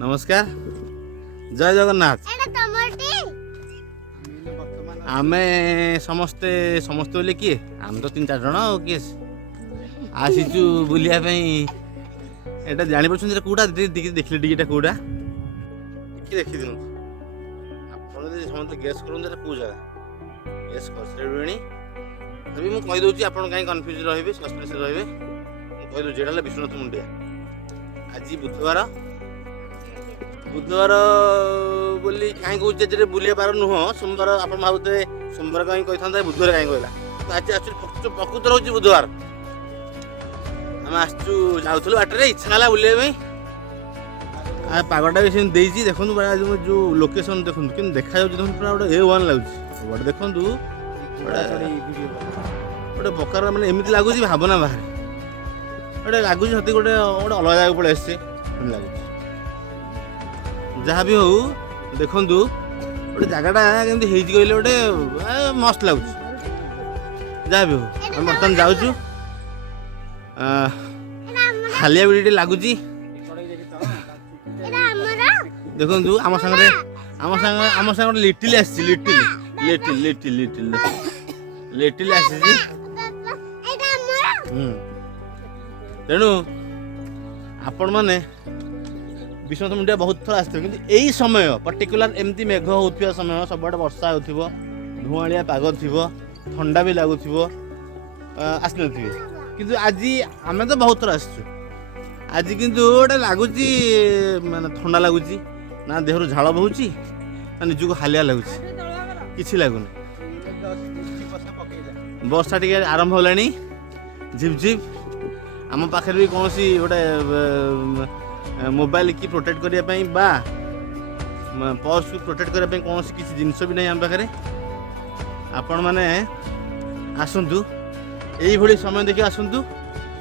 नमस्कार जय जगन्नाथ। आमे समस्ते समस्ते बोले किए आम तो 3-4 जन किए आसीचु बुलिया एटा जानी पड़छन जे कोडा देखले टिकेटा कोडा देखि दिनु आपण जे समस्त गेस करन जे को जगह गेस कर सेडुणी तभी मु कहि दोची आपण काई कंफ्यूज रहबे सस्पेंस रहबे मु कहि दो जेडाला विष्णुनाथ मुंडिया आज बुधवार बोली कहीं कौचे जे बुलिया पार नुह सोमवार आप भावते सोमवार कहीं कही था बुधवार कहीं कहला तो आज एक्चुअली प्रकृत रोज बुधवार आम आसचु जाऊँ बाटर इच्छा है बुलिया पागटा भी देखिए देखो जो लोकेशन देखो कि देखा पूरा गोटे A1 लगुच देखु गोटे प्रकार मैंने एमती लगुच भावना बाहर गोटे लगुच गोटे गोटे अलग जगह पड़े आसचे लगुच जहाँ भी हो देखु गोटे जगटा कमी कहले गोटे मस्त लगुच जहाँ भी हो हम बर्तमान जाऊँ हालिया भी लगुच देखु आम सांगे लिटिल लिटिल आसी तेणु आपण मैंने विष्णुनाथ मुंडिया बहुत थर आसते कि यही समय पर्टिकुलर एमती मेघ होता समय सब वर्षा हो धुआलिया पाग थी ठंडा भी लगुथ आस नी कि आज आम तो बहुत थर आसचु आज किंतु गोटे लगुच माने ठंडा लगुच ना देहर झाल बहुची ना निजक हालिया लगुच किसी लगुनि वर्षा टी आरंभ होगा झिपझिप आम पाखे भी कौन सी गोटे मोबाइल की प्रोटेक्ट करने बा पर्स को प्रोटेक्ट करने कौन सी किसी जिनस भी नहीं आम पाखे आपण मैंने आसतु यही समय देखिए आसतु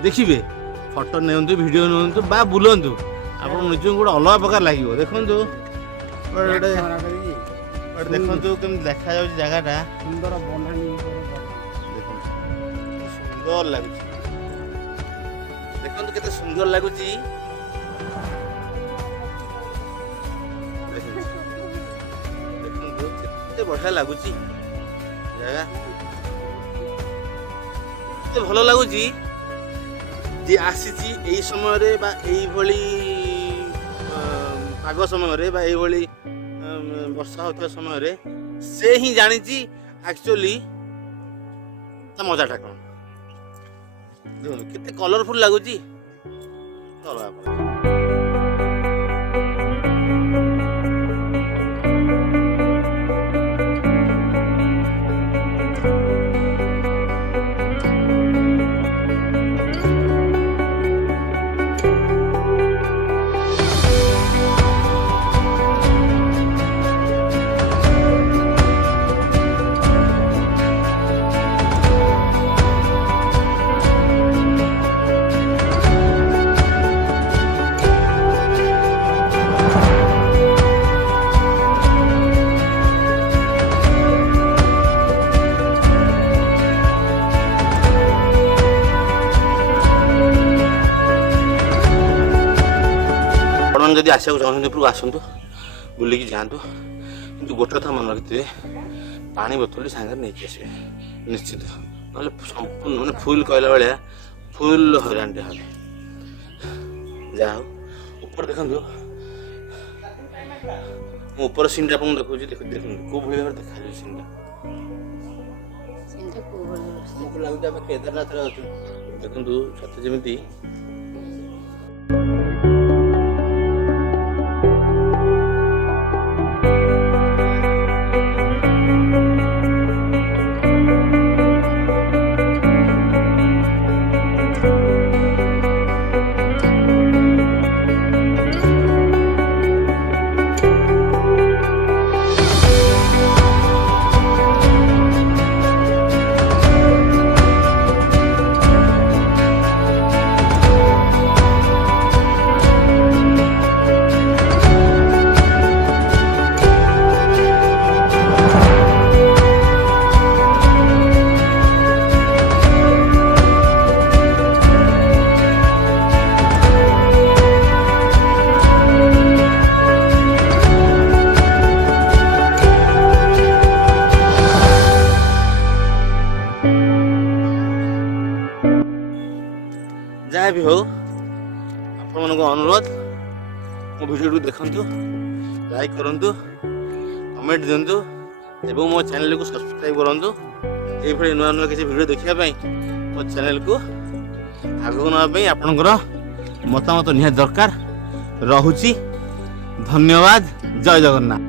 देखिए फोटो नियंतु वीडियो नियंतु बा बुलंतु आप निज गोटे अलग प्रकार लगे देखु देखु कमी देखा जगहटा सुंदर सुंदर लगुच देखु केते सुंदर लगुच बढ़िया लगुच जगह भल लगुच जी आसी समय पाग समय वर्षा होता समय से ही जानी एक्चुअली मजाटा कौन केते कलरफुल लगुच जदि आसा चाहते आसतु बुलिकी जातु कि गोटे कथा मन रखिए पानी बोतल सांगे नहीं आसवे निश्चित ना संपूर्ण मैंने फुल कहला भाया फुल हईराण टे हे जाओ ऊपर देखु ऊपर सीन टा देखो देखो कौ भाई भाव देखा सीन लगे केदारनाथ देखु सत्य जमी ଆପଣଙ୍କ ଅନୁରୋଧ ମୋ ଭିଡ଼ିଓକୁ ଦେଖନ୍ତୁ, ଲାଇକ୍ କରନ୍ତୁ, କମେଣ୍ଟ ଦିଅନ୍ତୁ ଏବଂ ମୋ ଚ୍ୟାନେଲକୁ ସବସ୍କ୍ରାଇବ୍ କରନ୍ତୁ। ଏଇଭଳି ନୂଆ ନୂଆ କିଛି ଭିଡ଼ିଓ ଦେଖିବା ପାଇଁ ମୋ ଚ୍ୟାନେଲକୁ ଆଗକୁ ନେବା ପାଇଁ ଆପଣଙ୍କର ମତାମତ ନିହାତି ଦରକାର। ରହୁଛି, ଧନ୍ୟବାଦ, ଜୟ ଜଗନ୍ନାଥ।